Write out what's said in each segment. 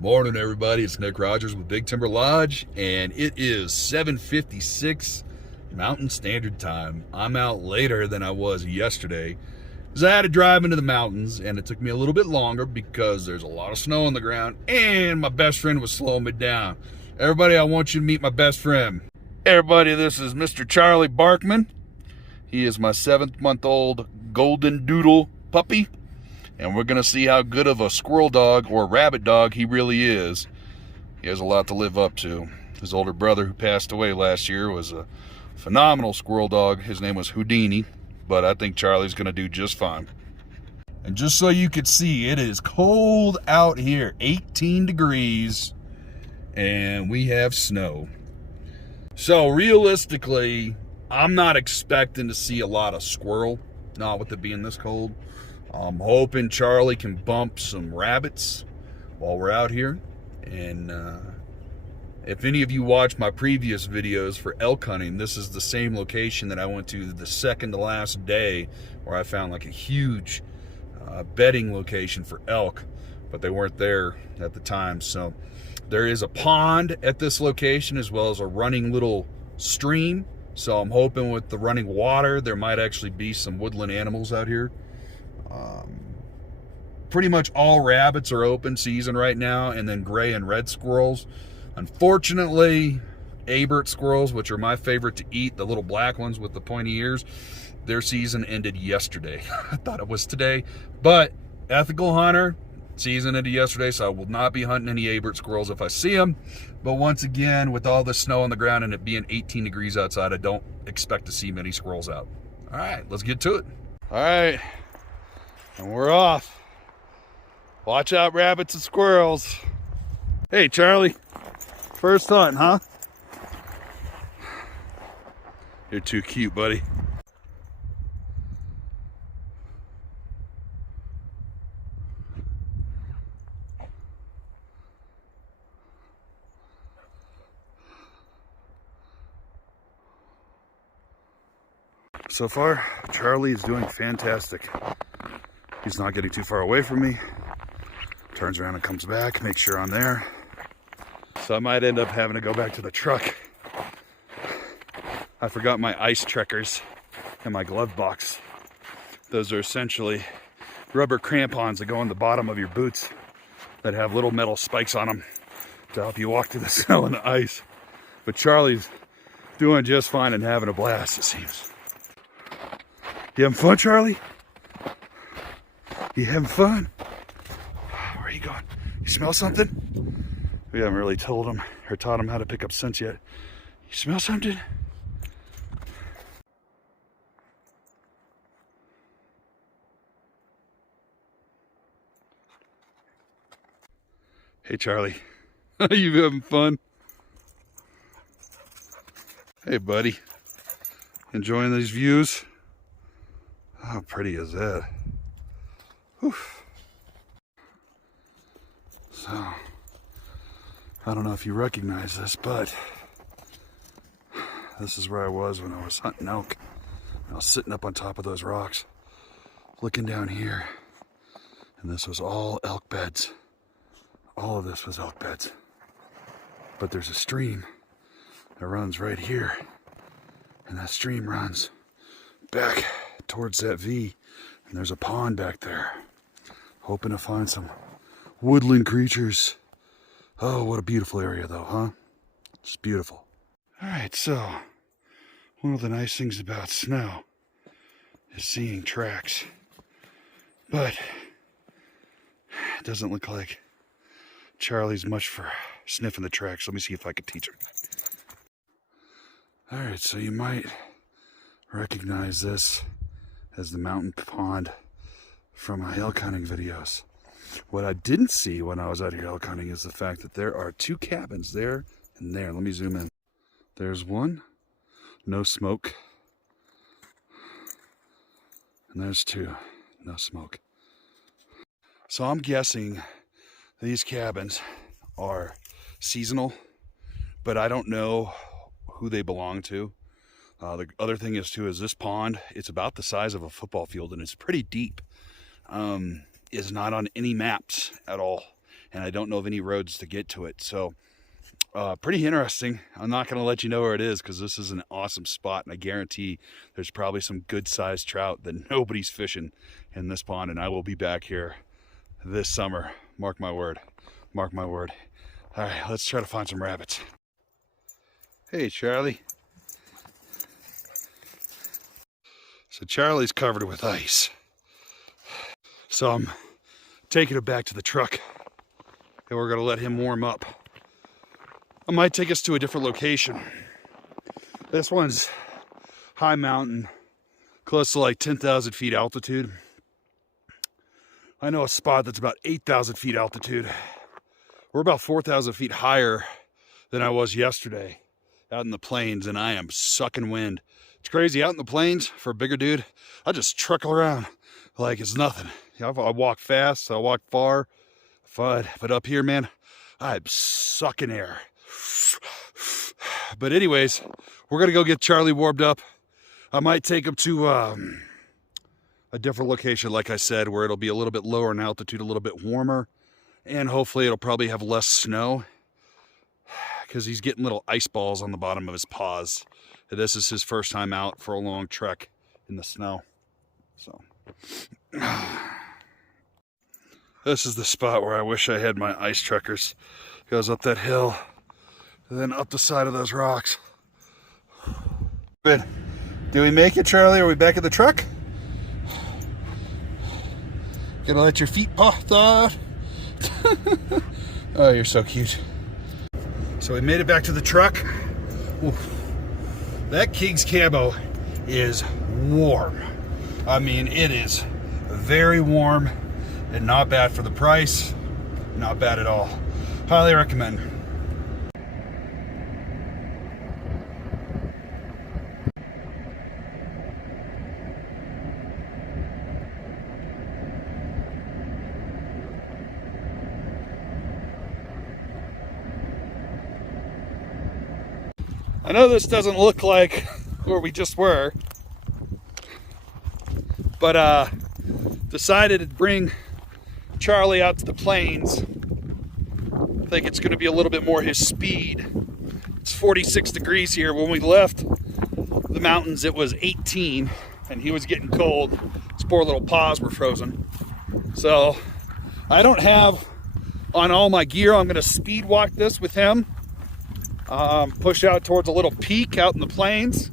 Morning, everybody. It's Nick Rogers with Big Timber Lodge, and it is 7:56 Mountain Standard Time. I'm out later than I was yesterday because I had to drive into the mountains, and it took me a little bit longer because there's a lot of snow on the ground, and my best friend was slowing me down. Everybody, I want you to meet my best friend. Hey, everybody, this is Mr. Charlie Barkmon. He is my 7-month-old golden doodle puppy. And we're going to see how good of a squirrel dog or rabbit dog he really is. He has a lot to live up to. His older brother, who passed away last year, was a phenomenal squirrel dog. His name was Houdini, but I think Charlie's going to do just fine. And just so you could see, it is cold out here, 18 degrees, and we have snow. So realistically, I'm not expecting to see a lot of squirrel, not with it being this cold. I'm hoping Charlie can bump some rabbits while we're out here. And if any of you watch my previous videos for elk hunting, this is the same location that I went to the second to last day, where I found like a huge bedding location for elk, but they weren't there at the time. So there is a pond at this location as well as a running little stream. So I'm hoping with the running water, there might actually be some woodland animals out here. Pretty much all rabbits are open season right now, and then gray and red squirrels. Unfortunately, Abert squirrels, which are my favorite to eat, the little black ones with the pointy ears, their season ended yesterday. I thought it was today, but ethical hunter, season ended yesterday, so I will not be hunting any Abert squirrels if I see them. But once again, with all the snow on the ground and it being 18 degrees outside, I don't expect to see many squirrels out. All right, let's get to it. All right. And we're off. Watch out, rabbits and squirrels. Hey, Charlie. First hunt, huh? You're too cute, buddy. So far, Charlie is doing fantastic. He's not getting too far away from me. Turns around and comes back, makes sure I'm there. So I might end up having to go back to the truck. I forgot my ice trekkers in my glove box. Those are essentially rubber crampons that go on the bottom of your boots that have little metal spikes on them to help you walk through the snow and the ice. But Charlie's doing just fine and having a blast, it seems. You having fun, Charlie? You having fun? Where are you going? You smell something? We haven't really told him or taught him how to pick up scents yet. You smell something? Hey, Charlie. You having fun? Hey, buddy. Enjoying these views? How pretty is that? Whew. So, I don't know if you recognize this, but this is where I was when I was hunting elk. I was sitting up on top of those rocks, looking down here, and this was all elk beds. All of this was elk beds. But there's a stream that runs right here, and that stream runs back towards that V, and there's a pond back there. Hoping to find some woodland creatures. Oh, what a beautiful area though, huh? Just beautiful. All right, so one of the nice things about snow is seeing tracks, but it doesn't look like Charlie's much for sniffing the tracks. Let me see if I can teach him. All right, so you might recognize this as the mountain pond from my elk hunting videos. What I didn't see when I was out here elk hunting is the fact that there are two cabins there and there. Let me zoom in. There's one, no smoke. And there's two, no smoke. So I'm guessing these cabins are seasonal, but I don't know who they belong to. The other thing is too, is this pond, it's about the size of a football field and it's pretty deep. Is not on any maps at all. and I don't know of any roads to get to it. So pretty interesting. I'm not going to let you know where it is because this is an awesome spot, and I guarantee there's probably some good-sized trout that nobody's fishing in this pond, and I will be back here this summer. Mark my word. Mark my word. All right, let's try to find some rabbits. Hey, Charlie. So Charlie's covered with ice. So I'm taking him back to the truck, and we're going to let him warm up. I might take us to a different location. This one's high mountain, close to like 10,000 feet altitude. I know a spot that's about 8,000 feet altitude. We're about 4,000 feet higher than I was yesterday out in the plains, and I am sucking wind. It's crazy. Out in the plains, for a bigger dude, I just truckle around like it's nothing. I walk fast, I walk far, but up here, man, I'm sucking air. But anyways, we're gonna go get Charlie warmed up. I might take him to a different location, like I said, where it'll be a little bit lower in altitude, a little bit warmer, and hopefully it'll probably have less snow because he's getting little ice balls on the bottom of his paws. This is his first time out for a long trek in the snow. So this is the spot where I wish I had my ice trekkers. Goes up that hill and then up the side of those rocks. Good. Did we make it, Charlie? Are we back at the truck? Gonna let your feet pop out? Oh, you're so cute. So we made it back to the truck. Oof. That King's camo is warm. I mean, it is very warm and not bad for the price. Not bad at all. Highly recommend. I know this doesn't look like where we just were, but decided to bring Charlie out to the plains. I think it's going to be a little bit more his speed. It's 46 degrees here. When we left the mountains, it was 18, and he was getting cold. His poor little paws were frozen. So I don't have on all my gear. I'm going to speed walk this with him. Push out towards a little peak out in the plains.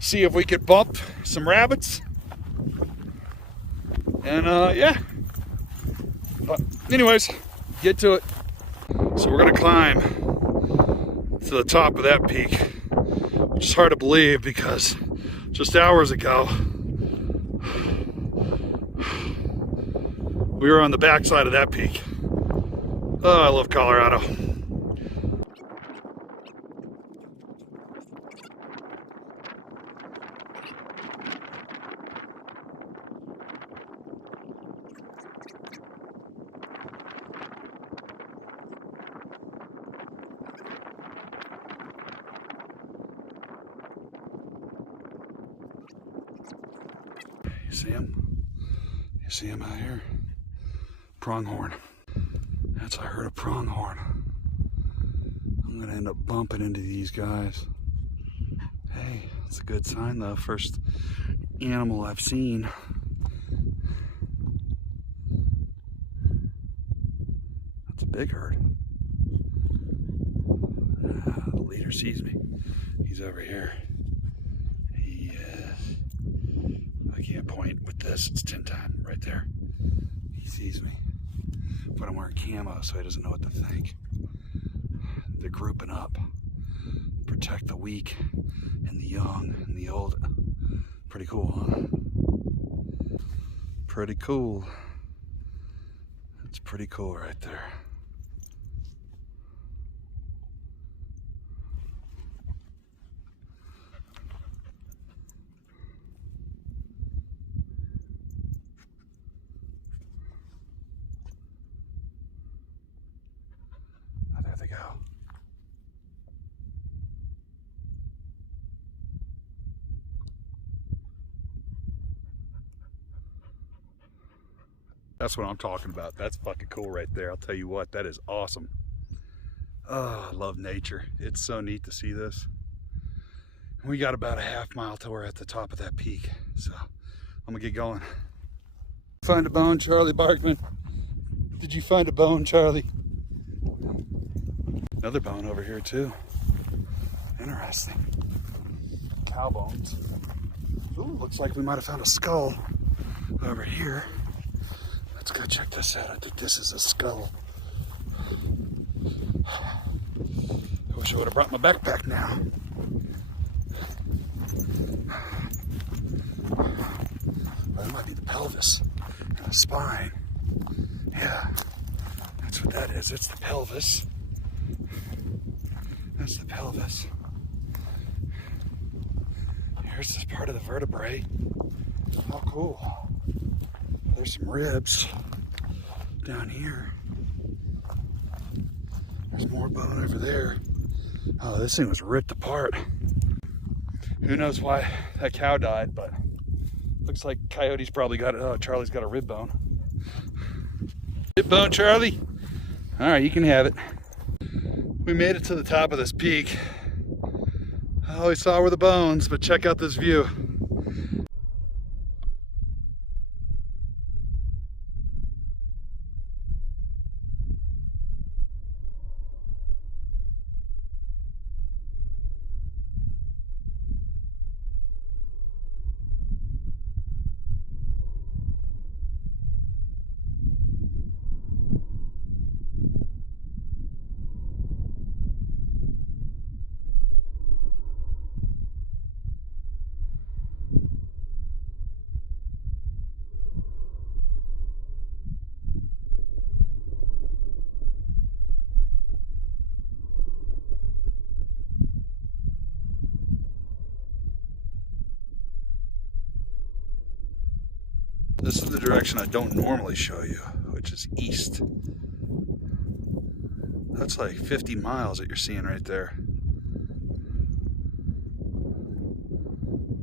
See if we could bump some rabbits. And yeah. But anyways, get to it. So we're gonna climb to the top of that peak, which is hard to believe because just hours ago we were on the backside of that peak. Oh, I love Colorado. You see him? You see him out here? Pronghorn. That's, I heard a pronghorn. I'm gonna end up bumping into these guys. Hey, that's a good sign though. First animal I've seen. That's a big herd. The leader sees me. He's over here. He is. I can't point with this. It's 10 time right there. He sees me. But I'm wearing camo, so he doesn't know what to think. They're grouping up. Protect the weak and the young and the old. Pretty cool, huh? Pretty cool. It's pretty cool right there. Oh, there they go. That's what I'm talking about. That's fucking cool right there. I'll tell you what, that is awesome. Oh, I love nature. It's so neat to see this. We got about a half mile till we're at the top of that peak. So I'm gonna get going. Find a bone, Charlie Barkmon. Did you find a bone, Charlie? Another bone over here too. Interesting. Cow bones. Ooh, looks like we might have found a skull over here. Let's go check this out. I think this is a skull. I wish I would have brought my backpack now. Well, that might be the pelvis and the spine. Yeah, that's what that is. It's the pelvis. That's the pelvis. Here's this part of the vertebrae. Oh, cool. There's some ribs down here. There's more bone over there. Oh, this thing was ripped apart. Who knows why that cow died, but looks like Coyote's probably got it. Oh, Charlie's got a rib bone. Rib bone, Charlie? All right, you can have it. We made it to the top of this peak. All we saw were the bones, but check out this view. This is the direction I don't normally show you, which is east. That's like 50 miles that you're seeing right there.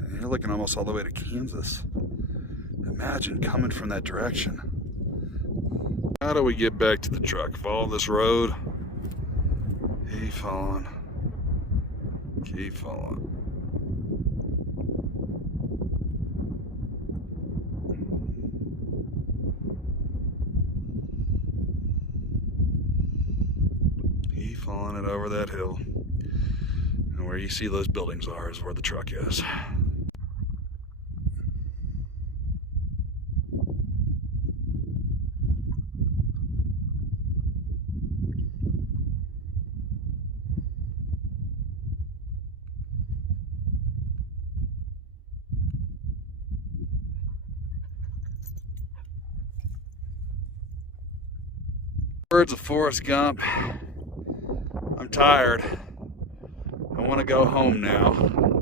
And you're looking almost all the way to Kansas. Imagine coming from that direction. How do we get back to the truck? Follow this road. Keep following. Keep following. Following it over that hill, and where you see those buildings are is where the truck is. Birds of Forrest Gump. I'm tired. I want to go home now.